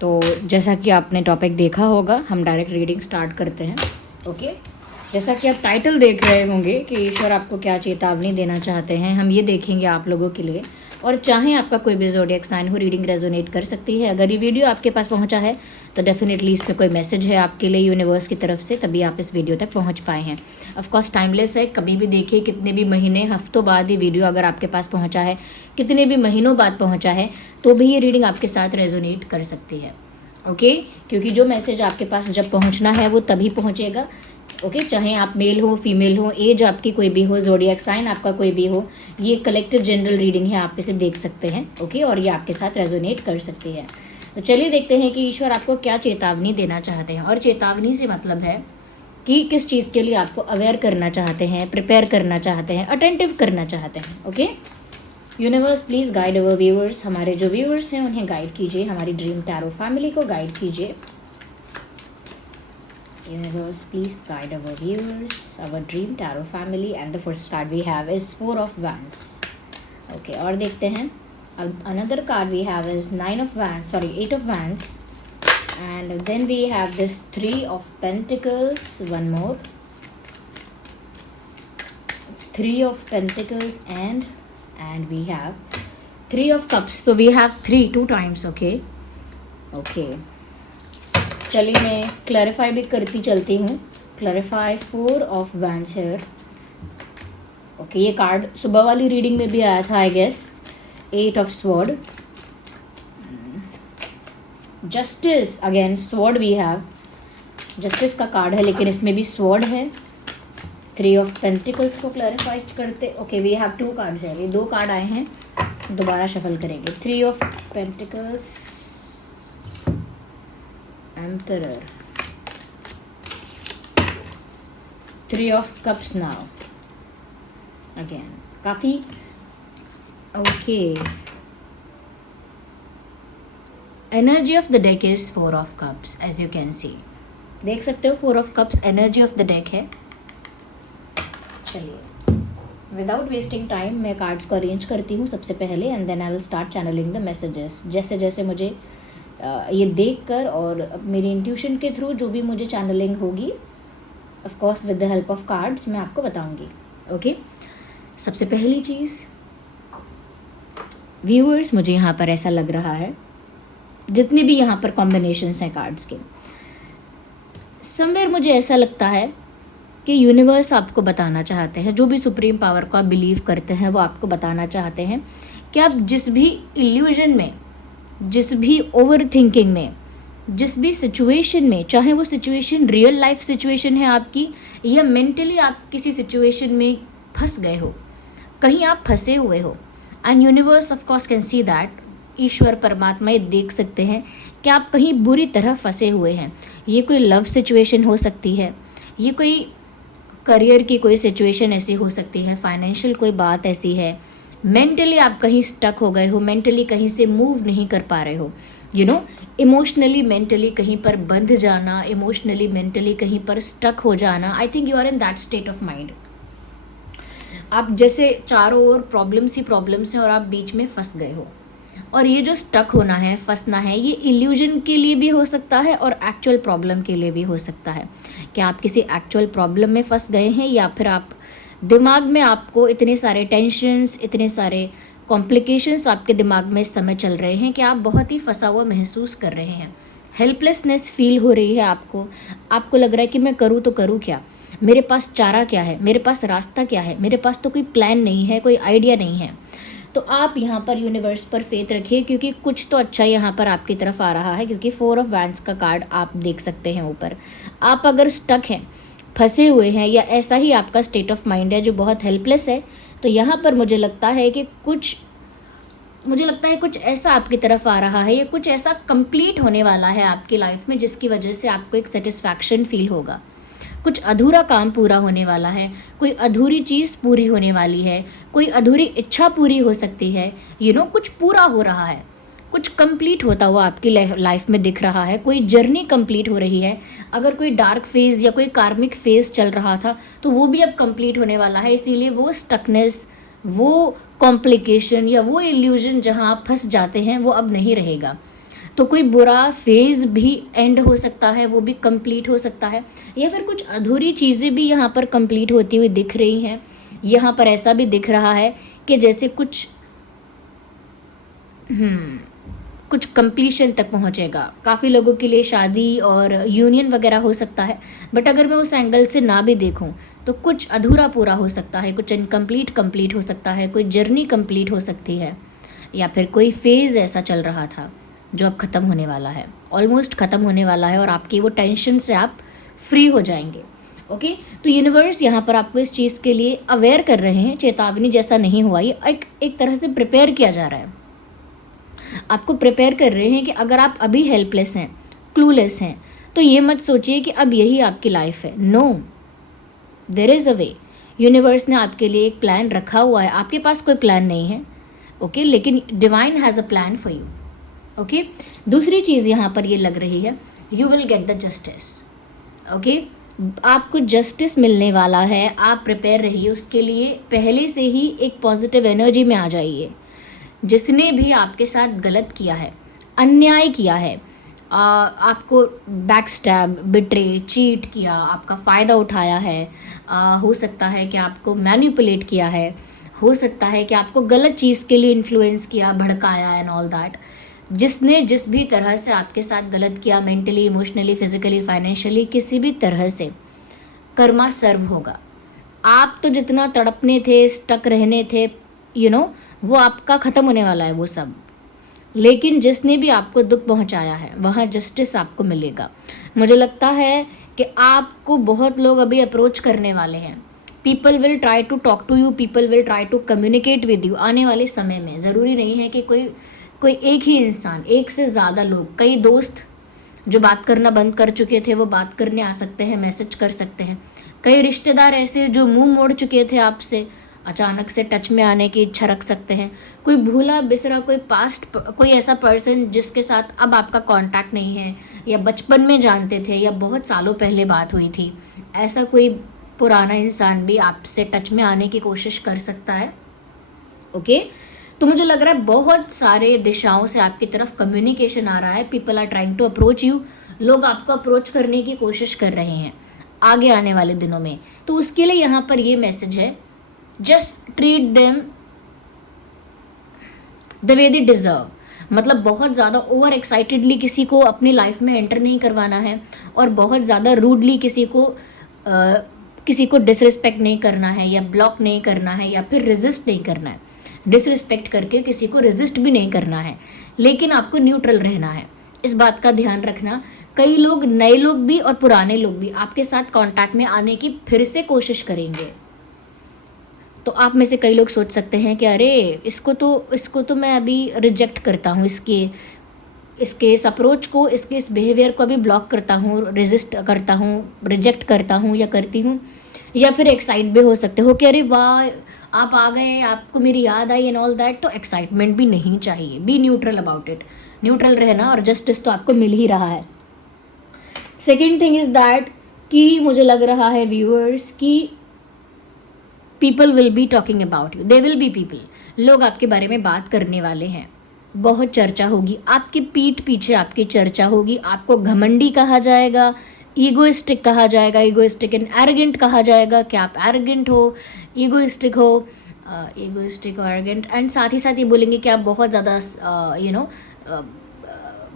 तो जैसा कि आपने टॉपिक देखा होगा, हम डायरेक्ट रीडिंग स्टार्ट करते हैं। ओके, जैसा कि आप टाइटल देख रहे होंगे कि ईश्वर आपको क्या चेतावनी देना चाहते हैं, हम ये देखेंगे आप लोगों के लिए। और चाहे आपका कोई भी ज़ोडिएक साइन हो, रीडिंग रेजोनेट कर सकती है। अगर ये वीडियो आपके पास पहुंचा है तो डेफिनेटली इसमें कोई मैसेज है आपके लिए यूनिवर्स की तरफ से, तभी आप इस वीडियो तक पहुंच पाए हैं। ऑफकोर्स टाइमलेस है, कभी भी देखिए, कितने भी महीने हफ्तों बाद ये वीडियो अगर आपके पास पहुँचा है, कितने भी महीनों बाद पहुँचा है, तो भी ये रीडिंग आपके साथ रेजोनेट कर सकती है। ओके, क्योंकि जो मैसेज आपके पास जब पहुँचना है वो तभी पहुँचेगा। ओके, चाहे आप मेल हो, फीमेल हो, एज आपकी कोई भी हो, ज़ोडिएक साइन आपका कोई भी हो, ये कलेक्टिव जनरल रीडिंग है, आप इसे देख सकते हैं। ओके, और ये आपके साथ रेजोनेट कर सकती है। तो चलिए देखते हैं कि ईश्वर आपको क्या चेतावनी देना चाहते हैं। और चेतावनी से मतलब है कि किस चीज़ के लिए आपको अवेयर करना चाहते हैं, प्रिपेयर करना चाहते हैं, अटेंटिव करना चाहते हैं। Okay, universe please guide our viewers, हमारे जो व्यूअर्स हैं उन्हें गाइड कीजिए, हमारी ड्रीम टैरो फैमिली को गाइड कीजिए। Universe, please guide our viewers, our dream tarot family, and the first card we have is 4 of Wands. Okay, और देखते हैं। Another card we have is 8 of Wands, and then we have this 3 of Pentacles. One more, 3 of Pentacles, and we have 3 of Cups. So we have 3 2 times. Okay. चलिए मैं clarify भी करती चलती हूँ। Clarify 4 of wands here. Okay, ये card सुबह वाली reading में भी आया था I guess. 8 of sword, justice, again sword we have, justice का कार्ड है लेकिन इसमें भी स्वॉर्ड है। 3 ऑफ पेंटिकल्स को क्लैरिफाई करते। ओके, वी हैव 2 कार्ड्स है, ये 2 कार्ड आए हैं, दोबारा शफल करेंगे। 3 of pentacles, Emperor, 3 of Cups now. Again, काफ़ी okay. Energy of the deck is 4 of cups, as you can see, देख सकते हो 4 of cups energy of the deck है। चलिए विदाउट वेस्टिंग टाइम मैं कार्ड्स को अरेंज करती हूँ सबसे पहले, and then I will start channelling the messages. जैसे जैसे मुझे ये देखकर और मेरी इंट्यूशन के थ्रू जो भी मुझे चैनलिंग होगी, of course with the help of cards, मैं आपको बताऊंगी। ओके, सबसे पहली चीज़ व्यूअर्स, मुझे यहाँ पर ऐसा लग रहा है, जितने भी यहाँ पर कॉम्बिनेशंस हैं कार्ड्स के, समवेयर मुझे ऐसा लगता है कि यूनिवर्स आपको बताना चाहते हैं, जो भी सुप्रीम पावर को आप बिलीव करते हैं वो आपको बताना चाहते हैं कि आप जिस भी इल्यूजन में, जिस भी ओवर थिंकिंग में, जिस भी सिचुएशन में, चाहे वो सिचुएशन रियल लाइफ सिचुएशन है आपकी, या मेंटली आप किसी सिचुएशन में फंस गए हो, कहीं आप फंसे हुए हो, and universe of course can see that, ईश्वर परमात्मा ये देख सकते हैं कि आप कहीं बुरी तरह फंसे हुए हैं। ये कोई लव सिचुएशन हो सकती है, ये कोई करियर की कोई सिचुएशन ऐसी हो सकती है, फाइनेंशियल कोई बात ऐसी है, मेंटली आप कहीं स्टक हो गए हो, मेंटली कहीं से मूव नहीं कर पा रहे हो, इमोशनली मेंटली कहीं पर बंध जाना, इमोशनली मेंटली कहीं पर स्टक हो जाना। I think you are in that state of mind. आप जैसे चारों ओर प्रॉब्लम्स ही प्रॉब्लम्स हैं और आप बीच में फंस गए हो। और ये जो स्टक होना है, फंसना है, ये इल्यूजन के लिए भी हो सकता है और एक्चुअल प्रॉब्लम के लिए भी हो सकता है कि आप किसी एक्चुअल प्रॉब्लम में फंस गए हैं, या फिर आप दिमाग में आपको इतने सारे टेंशन्स, इतने सारे कॉम्प्लिकेशंस आपके दिमाग में इस समय चल रहे हैं कि आप बहुत ही फंसा हुआ महसूस कर रहे हैं। हेल्पलेसनेस फील हो रही है आपको लग रहा है कि मैं करूँ तो करूँ क्या, मेरे पास चारा क्या है, मेरे पास रास्ता क्या है, मेरे पास तो कोई प्लान नहीं है, कोई आइडिया नहीं है। तो आप यहाँ पर यूनिवर्स पर फेथ रखिए, क्योंकि कुछ तो अच्छा यहाँ पर आपकी तरफ आ रहा है, क्योंकि 4 ऑफ वैंड्स का कार्ड आप देख सकते हैं ऊपर। आप अगर स्टक हैं, फंसे हुए हैं, या ऐसा ही आपका स्टेट ऑफ माइंड है जो बहुत हेल्पलेस है, तो यहाँ पर मुझे लगता है कुछ ऐसा आपकी तरफ आ रहा है, या कुछ ऐसा कंप्लीट होने वाला है आपकी लाइफ में, जिसकी वजह से आपको एक सेटिस्फैक्शन फील होगा। कुछ अधूरा काम पूरा होने वाला है, कोई अधूरी चीज़ पूरी होने वाली है, कोई अधूरी इच्छा पूरी हो सकती है, कुछ पूरा हो रहा है, कुछ कंप्लीट होता हुआ आपकी लाइफ में दिख रहा है, कोई जर्नी कंप्लीट हो रही है। अगर कोई डार्क फेज़ या कोई कार्मिक फेज़ चल रहा था तो वो भी अब कंप्लीट होने वाला है, इसीलिए वो स्टकनेस, वो कॉम्प्लिकेशन या वो इल्यूजन जहाँ आप फंस जाते हैं वो अब नहीं रहेगा। तो कोई बुरा फेज़ भी एंड हो सकता है, वो भी कंप्लीट हो सकता है, या फिर कुछ अधूरी चीज़ें भी यहाँ पर कंप्लीट होती हुई दिख रही हैं। यहाँ पर ऐसा भी दिख रहा है कि जैसे कुछ कंप्लीशन तक पहुँचेगा। काफ़ी लोगों के लिए शादी और यूनियन वगैरह हो सकता है, बट अगर मैं उस एंगल से ना भी देखूं तो कुछ अधूरा पूरा हो सकता है, कुछ इनकम्प्लीट कंप्लीट हो सकता है, कोई जर्नी कंप्लीट हो सकती है, या फिर कोई फेज़ ऐसा चल रहा था जो अब ख़त्म होने वाला है, ऑलमोस्ट ख़त्म होने वाला है, और आपकी वो टेंशन से आप फ्री हो जाएंगे। ओके, तो यूनिवर्स यहाँ पर आपको इस चीज़ के लिए अवेयर कर रहे हैं, चेतावनी जैसा नहीं हुआ, ये एक तरह से प्रिपेयर किया जा रहा है, आपको प्रिपेयर कर रहे हैं कि अगर आप अभी हेल्पलेस हैं, क्लूलेस हैं, तो ये मत सोचिए कि अब यही आपकी लाइफ है। No, there is a way. Universe ने आपके लिए एक प्लान रखा हुआ है, आपके पास कोई प्लान नहीं है, ओके, लेकिन divine has a plan for you. Okay, दूसरी चीज़ यहाँ पर ये लग रही है, you will get the justice. Okay, आपको जस्टिस मिलने वाला है, आप प्रिपेयर रहिए उसके लिए, पहले से ही एक पॉजिटिव एनर्जी में आ जाइए। जिसने भी आपके साथ गलत किया है, अन्याय किया है, आपको बैकस्टैब, बिट्रे, चीट किया, आपका फ़ायदा उठाया है, हो सकता है कि आपको मैनिपुलेट किया है, हो सकता है कि आपको गलत चीज़ के लिए इन्फ्लुएंस किया, भड़काया एंड ऑल दैट, जिसने जिस भी तरह से आपके साथ गलत किया, मेंटली, इमोशनली, फिजिकली, फाइनेंशियली, किसी भी तरह से कर्मा सर्व होगा। आप तो जितना तड़पने थे, स्टक रहने थे, वो आपका ख़त्म होने वाला है वो सब, लेकिन जिसने भी आपको दुख पहुंचाया है वहाँ जस्टिस आपको मिलेगा। मुझे लगता है कि आपको बहुत लोग अभी अप्रोच करने वाले हैं, people will try to talk to you, people will try to communicate with you आने वाले समय में। ज़रूरी नहीं है कि कोई एक ही इंसान, एक से ज़्यादा लोग, कई दोस्त जो बात करना बंद कर चुके थे वो बात करने आ सकते हैं, मैसेज कर सकते हैं, कई रिश्तेदार ऐसे जो मुंह मोड़ चुके थे आपसे अचानक से टच में आने की इच्छा रख सकते हैं, कोई भूला बिसरा, कोई ऐसा पर्सन जिसके साथ अब आपका कांटेक्ट नहीं है, या बचपन में जानते थे, या बहुत सालों पहले बात हुई थी, ऐसा कोई पुराना इंसान भी आपसे टच में आने की कोशिश कर सकता है। ओके, तो मुझे लग रहा है बहुत सारे दिशाओं से आपकी तरफ कम्युनिकेशन आ रहा है, people are trying to approach you, लोग आपको अप्रोच करने की कोशिश कर रहे हैं आगे आने वाले दिनों में। तो उसके लिए यहाँ पर ये मैसेज है, just treat them the way they deserve. मतलब बहुत ज़्यादा ओवर एक्साइटेडली किसी को अपनी लाइफ में एंटर नहीं करवाना है, और बहुत ज़्यादा रूडली किसी को डिसरिस्पेक्ट नहीं करना है, या ब्लॉक नहीं करना है, या फिर रेजिस्ट नहीं करना है। डिसरिस्पेक्ट करके किसी को रेजिस्ट भी नहीं करना है, लेकिन आपको न्यूट्रल रहना है। इस बात का ध्यान रखना। कई लोग, नए लोग भी और पुराने लोग भी आपके साथ कांटेक्ट में आने की फिर से कोशिश करेंगे। तो आप में से कई लोग सोच सकते हैं कि अरे इसको तो मैं अभी रिजेक्ट करता हूँ, इसके इस अप्रोच को, इसके इस बिहेवियर को अभी ब्लॉक करता हूँ, रेजिस्ट करता हूँ, रिजेक्ट करता हूँ या करती हूँ। या फिर एक्साइट भी हो सकते हो कि अरे वाह आप आ गए, आपको मेरी याद आई एंड ऑल दैट। तो एक्साइटमेंट भी नहीं चाहिए, B neutral about it. Neutral रहना, और जस्टिस तो आपको मिल ही रहा है। सेकेंड थिंग इज़ दैट कि मुझे लग रहा है व्यूअर्स कि people will be talking about you, they will be people, लोग आपके बारे में बात करने वाले हैं, बहुत चर्चा होगी, आपकी पीठ पीछे आपकी चर्चा होगी, आपको घमंडी कहा जाएगा, ईगोइस्टिक कहा जाएगा, ईगोइस्टिक एंड एरोगेंट कहा जाएगा कि आप एरोगेंट हो, ईगोइस्टिक हो, एरोगेंट, एंड साथ ही साथ ये बोलेंगे कि आप बहुत ज़्यादा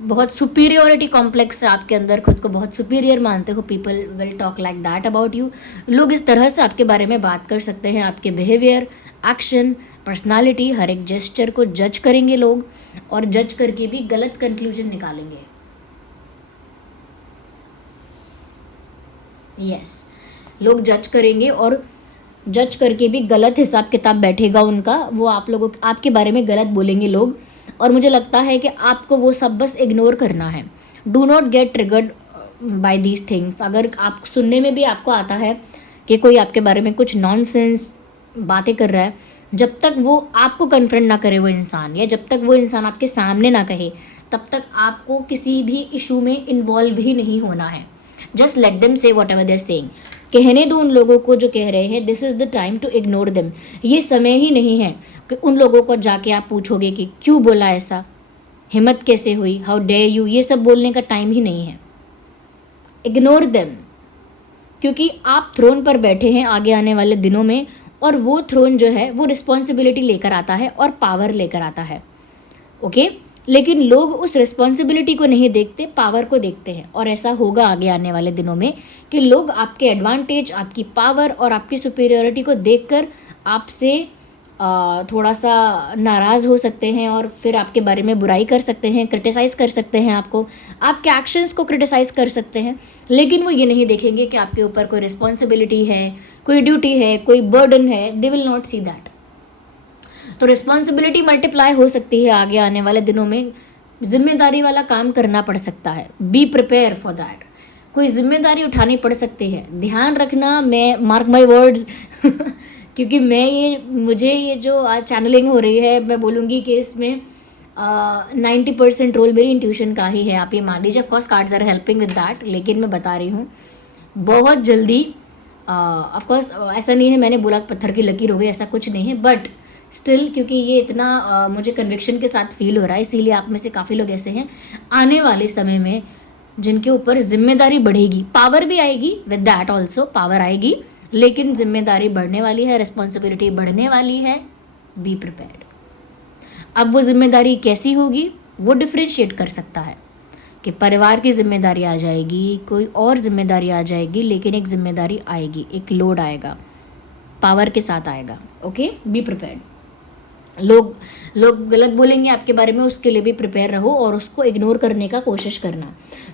बहुत सुपीरियोरिटी कॉम्प्लेक्स है आपके अंदर, खुद को बहुत सुपीरियर मानते हो। People will talk like that about you. लोग इस तरह से आपके बारे में बात कर सकते हैं, आपके बिहेवियर, एक्शन, पर्सनालिटी, हर एक जेस्चर को जज करेंगे लोग, और जज करके भी गलत कंक्लूजन निकालेंगे। यस, लोग जज करेंगे और जज करके भी गलत हिसाब किताब बैठेगा उनका, वो आपके बारे में गलत बोलेंगे लोग, और मुझे लगता है कि आपको वो सब बस इग्नोर करना है। Do not get triggered by these things. अगर आप सुनने में भी आपको आता है कि कोई आपके बारे में कुछ नॉनसेंस बातें कर रहा है, जब तक वो आपको कन्फ्रंट ना करे वो इंसान, या जब तक वो इंसान आपके सामने ना कहे, तब तक आपको किसी भी इशू में इन्वॉल्व ही नहीं होना है। Just let them say whatever they are saying. कहने दो उन लोगों को जो कह रहे हैं, this is the time to ignore them. ये समय ही नहीं है कि उन लोगों को जाके आप पूछोगे कि क्यों बोला ऐसा, हिम्मत कैसे हुई, हाउ डेयर यू, ये सब बोलने का टाइम ही नहीं है। इग्नोर देम, क्योंकि आप थ्रोन पर बैठे हैं आगे आने वाले दिनों में, और वो थ्रोन जो है वो रिस्पॉन्सिबिलिटी लेकर आता है और पावर लेकर आता है। ओके, लेकिन लोग उस रिस्पॉन्सिबिलिटी को नहीं देखते, पावर को देखते हैं। और ऐसा होगा आगे आने वाले दिनों में कि लोग आपके एडवांटेज, आपकी पावर और आपकी सुपीरियरिटी को देखकर आपसे थोड़ा सा नाराज़ हो सकते हैं और फिर आपके बारे में बुराई कर सकते हैं, क्रिटिसाइज़ कर सकते हैं, आपको आपके एक्शंस को क्रिटिसाइज़ कर सकते हैं। लेकिन वो ये नहीं देखेंगे कि आपके ऊपर कोई रिस्पॉन्सिबिलिटी है, कोई ड्यूटी है, कोई बर्डन है। They will not see that. तो रिस्पॉन्सिबिलिटी मल्टीप्लाई हो सकती है आगे आने वाले दिनों में, जिम्मेदारी वाला काम करना पड़ सकता है। Be prepare for that. कोई जिम्मेदारी उठानी पड़ सकती है, ध्यान रखना। मैं मार्क माई वर्ड्स क्योंकि मुझे ये जो आज चैनलिंग हो रही है, मैं बोलूँगी कि इसमें 90% रोल मेरी इंट्यूशन का ही है, आप ये मान लीजिए। Of course cards are helping with that, लेकिन मैं बता रही हूँ बहुत जल्दी। ऑफकोर्स ऐसा नहीं है मैंने बोला पत्थर की लकीर हो गई, ऐसा कुछ नहीं है, बट स्टिल क्योंकि ये इतना मुझे कन्विक्शन के साथ फील हो रहा है, इसीलिए आप में से काफ़ी लोग ऐसे हैं आने वाले समय में जिनके ऊपर जिम्मेदारी बढ़ेगी, पावर भी आएगी विद दैट ऑल्सो, पावर आएगी, लेकिन जिम्मेदारी बढ़ने वाली है, रिस्पॉन्सिबिलिटी बढ़ने वाली है। Be prepared. अब वो जिम्मेदारी कैसी होगी वो डिफ्रेंशिएट कर सकता है कि परिवार की जिम्मेदारी आ जाएगी, कोई और जिम्मेदारी आ जाएगी, लेकिन एक जिम्मेदारी आएगी, एक लोड आएगा, पावर के साथ आएगा। Okay, be prepared. लोग गलत बोलेंगे आपके बारे में, उसके लिए भी प्रिपेयर रहो और उसको इग्नोर करने का कोशिश करना।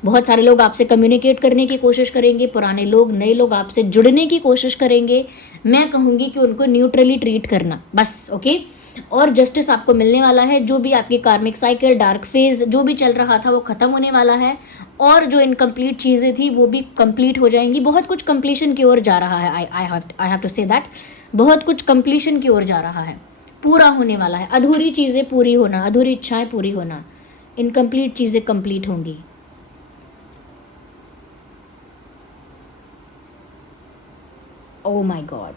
बहुत सारे लोग आपसे कम्युनिकेट करने की कोशिश करेंगे, पुराने लोग, नए लोग आपसे जुड़ने की कोशिश करेंगे। मैं कहूँगी कि उनको न्यूट्रली ट्रीट करना बस। ओके, और जस्टिस आपको मिलने वाला है। जो भी आपकी कार्मिक साइकिल, डार्क फेज जो भी चल रहा था वो ख़त्म होने वाला है, और जो इनकम्प्लीट चीज़ें थी वो भी कंप्लीट हो जाएंगी। बहुत कुछ कंप्लीशन की ओर जा रहा है। I have to say that, बहुत कुछ कंप्लीशन की ओर जा रहा है, पूरा होने वाला है। अधूरी चीज़ें पूरी होना, अधूरी इच्छाएं पूरी होना, इनकम्प्लीट चीज़ें कंप्लीट होंगी। Oh my God,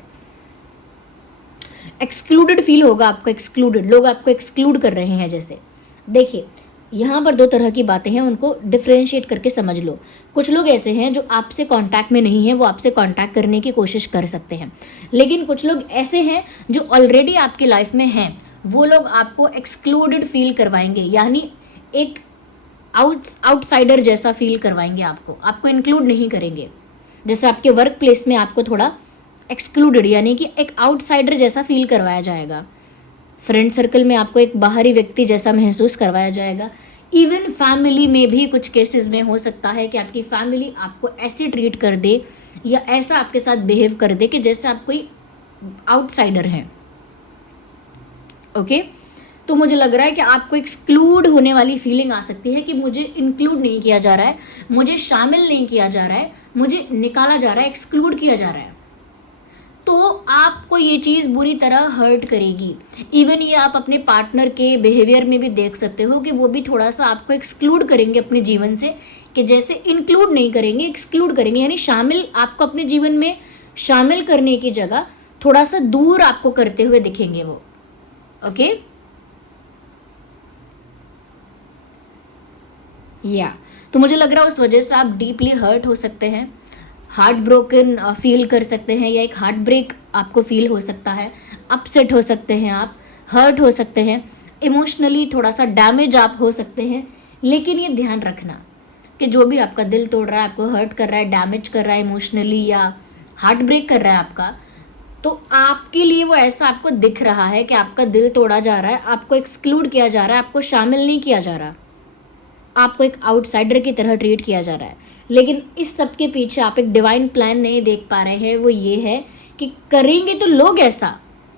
excluded feel होगा आपको, एक्सक्लूडेड, लोग आपको एक्सक्लूड कर रहे हैं जैसे। देखिए, यहाँ पर दो तरह की बातें हैं, उनको डिफ्रेंशिएट करके समझ लो। कुछ लोग ऐसे हैं जो आपसे कांटेक्ट में नहीं है, वो आपसे कांटेक्ट करने की कोशिश कर सकते हैं, लेकिन कुछ लोग ऐसे हैं जो ऑलरेडी आपकी लाइफ में हैं, वो लोग आपको एक्सक्लूडेड फील करवाएंगे, यानी एक आउटसाइडर जैसा फील करवाएंगे, आपको इंक्लूड नहीं करेंगे। जैसे आपके वर्क प्लेस में आपको थोड़ा एक्सक्लूडेड यानी कि एक आउटसाइडर जैसा फील करवाया जाएगा। फ्रेंड सर्कल में आपको एक बाहरी व्यक्ति जैसा महसूस करवाया जाएगा। इवन फैमिली में भी कुछ केसेस में हो सकता है कि आपकी फैमिली आपको ऐसे ट्रीट कर दे या ऐसा आपके साथ बिहेव कर दे कि जैसे आप कोई आउटसाइडर हैं। ओके, तो मुझे लग रहा है कि आपको एक्सक्लूड होने वाली फीलिंग आ सकती है कि मुझे इंक्लूड नहीं किया जा रहा है, मुझे शामिल नहीं किया जा रहा है, मुझे निकाला जा रहा है, एक्सक्लूड किया जा रहा है। तो आपको ये चीज़ बुरी तरह हर्ट करेगी। इवन ये आप अपने पार्टनर के बिहेवियर में भी देख सकते हो कि वो भी थोड़ा सा आपको एक्सक्लूड करेंगे अपने जीवन से, कि जैसे इंक्लूड नहीं करेंगे, एक्सक्लूड करेंगे, यानी शामिल, आपको अपने जीवन में शामिल करने की जगह थोड़ा सा दूर आपको करते हुए दिखेंगे वो। ओके, या तो मुझे लग रहा है उस वजह से आप डीपली हर्ट हो सकते हैं, हार्ट ब्रोकन फील कर सकते हैं, या एक हार्ट ब्रेक आपको फील हो सकता है, अपसेट हो सकते हैं, आप हर्ट हो सकते हैं, इमोशनली थोड़ा सा डैमेज आप हो सकते हैं। लेकिन ये ध्यान रखना कि जो भी आपका दिल तोड़ रहा है, आपको हर्ट कर रहा है, डैमेज कर रहा है इमोशनली, या हार्ट ब्रेक कर रहा है आपका, तो आपके लिए वो ऐसा आपको दिख रहा है कि आपका दिल तोड़ा जा रहा है, आपको एक्सक्लूड किया जा रहा है, आपको शामिल नहीं किया जा रहा, आपको एक आउटसाइडर की तरह ट्रीट किया जा रहा है। लेकिन इस सब के पीछे आप एक डिवाइन प्लान नहीं देख पा रहे हैं। वो ये है कि करेंगे तो लोग ऐसा,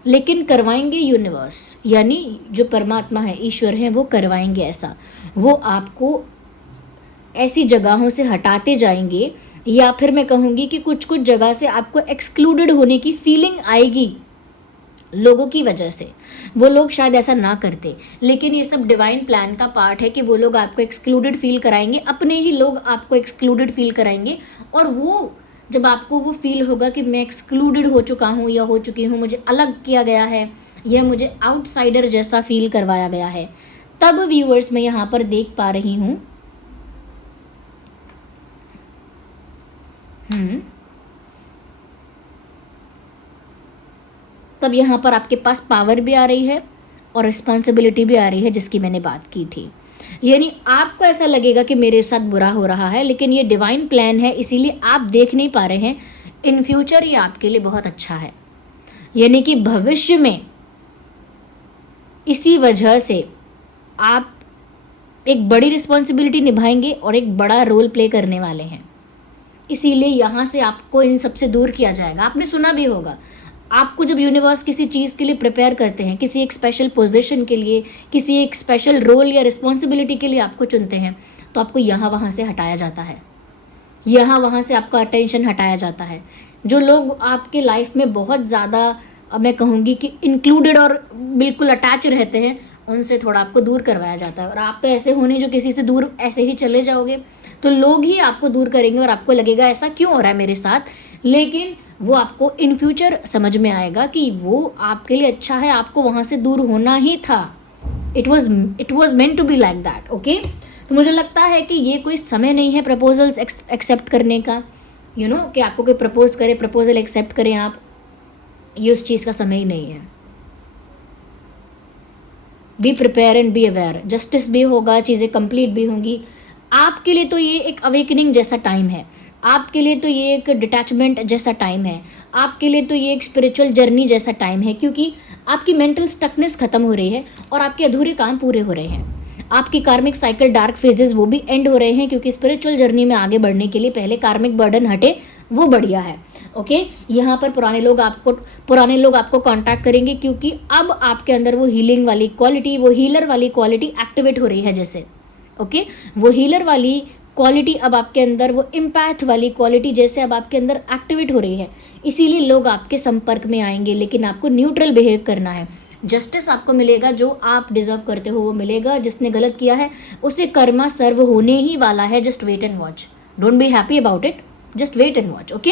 लेकिन करवाएंगे यूनिवर्स, यानी जो परमात्मा है, ईश्वर है, वो करवाएंगे ऐसा। वो आपको ऐसी जगहों से हटाते जाएंगे, या फिर मैं कहूँगी कि कुछ कुछ जगह से आपको एक्सक्लूडेड होने की फीलिंग आएगी लोगों की वजह से। वो लोग शायद ऐसा ना करते, लेकिन ये सब डिवाइन प्लान का पार्ट है कि वो लोग आपको एक्सक्लूडेड फील कराएंगे, अपने ही लोग आपको एक्सक्लूडेड फील कराएंगे। और वो जब आपको वो फील होगा कि मैं एक्सक्लूडेड हो चुका हूँ या हो चुकी हूँ, मुझे अलग किया गया है या मुझे आउटसाइडर जैसा फील करवाया गया है, तब व्यूअर्स मैं यहाँ पर देख पा रही हूँ तब यहाँ पर आपके पास पावर भी आ रही है और रिस्पॉन्सिबिलिटी भी आ रही है, जिसकी मैंने बात की थी। यानी आपको ऐसा लगेगा कि मेरे साथ बुरा हो रहा है, लेकिन ये डिवाइन प्लान है, इसीलिए आप देख नहीं पा रहे हैं। इन फ्यूचर ये आपके लिए बहुत अच्छा है, यानी कि भविष्य में इसी वजह से आप एक बड़ी रिस्पॉन्सिबिलिटी निभाएंगे और एक बड़ा रोल प्ले करने वाले हैं। इसीलिए यहाँ से आपको इन सबसे दूर किया जाएगा। आपने सुना भी होगा, आपको जब यूनिवर्स किसी चीज़ के लिए प्रिपेयर करते हैं, किसी एक स्पेशल पोजीशन के लिए, किसी एक स्पेशल रोल या रिस्पॉन्सिबिलिटी के लिए आपको चुनते हैं, तो आपको यहाँ वहाँ से हटाया जाता है, यहाँ वहाँ से आपका अटेंशन हटाया जाता है। जो लोग आपके लाइफ में बहुत ज़्यादा मैं कहूँगी कि इंक्लूडेड और बिल्कुल अटैच रहते हैं, उनसे थोड़ा आपको दूर करवाया जाता है। और आप तो ऐसे होने जो किसी से दूर ऐसे ही चले जाओगे तो लोग ही आपको दूर करेंगे और आपको लगेगा ऐसा क्यों हो रहा है मेरे साथ। लेकिन वो आपको इन फ्यूचर समझ में आएगा कि वो आपके लिए अच्छा है, आपको वहाँ से दूर होना ही था। It was meant to be like that. Okay, तो मुझे लगता है कि ये कोई समय नहीं है प्रपोजल्स एक्सेप्ट करने का, कि आपको कोई प्रपोज करे, प्रपोजल एक्सेप्ट करें आप, ये उस चीज़ का समय ही नहीं है। Be prepare and be aware, justice भी होगा, चीज़ें कंप्लीट भी होंगी। आपके लिए तो ये एक अवेकनिंग जैसा टाइम है, आपके लिए तो ये एक डिटैचमेंट जैसा टाइम है, आपके लिए तो ये एक स्पिरिचुअल जर्नी जैसा टाइम है, क्योंकि आपकी मेंटल स्टकनेस खत्म हो रही है और आपके अधूरे काम पूरे हो रहे हैं। आपकी कार्मिक साइकिल डार्क फेजेस वो भी एंड हो रहे हैं, क्योंकि स्पिरिचुअल जर्नी में आगे बढ़ने के लिए पहले कार्मिक बर्डन हटे, वो बढ़िया है। ओके, यहाँ पर पुराने लोग आपको कांटेक्ट करेंगे, क्योंकि अब आपके अंदर वो हीलिंग वाली क्वालिटी, वो हीलर वाली क्वालिटी एक्टिवेट हो रही है जैसे। ओके, वो हीलर वाली क्वालिटी अब आपके अंदर, वो इम्पैथ वाली क्वालिटी जैसे अब आपके अंदर एक्टिवेट हो रही है। इसीलिए लोग आपके संपर्क में आएंगे, लेकिन आपको न्यूट्रल बिहेव करना है। जस्टिस आपको मिलेगा, जो आप डिजर्व करते हो वो मिलेगा। जिसने गलत किया है उसे कर्मा सर्व होने ही वाला है। Just wait and watch, don't be happy about it, just wait and watch. Okay,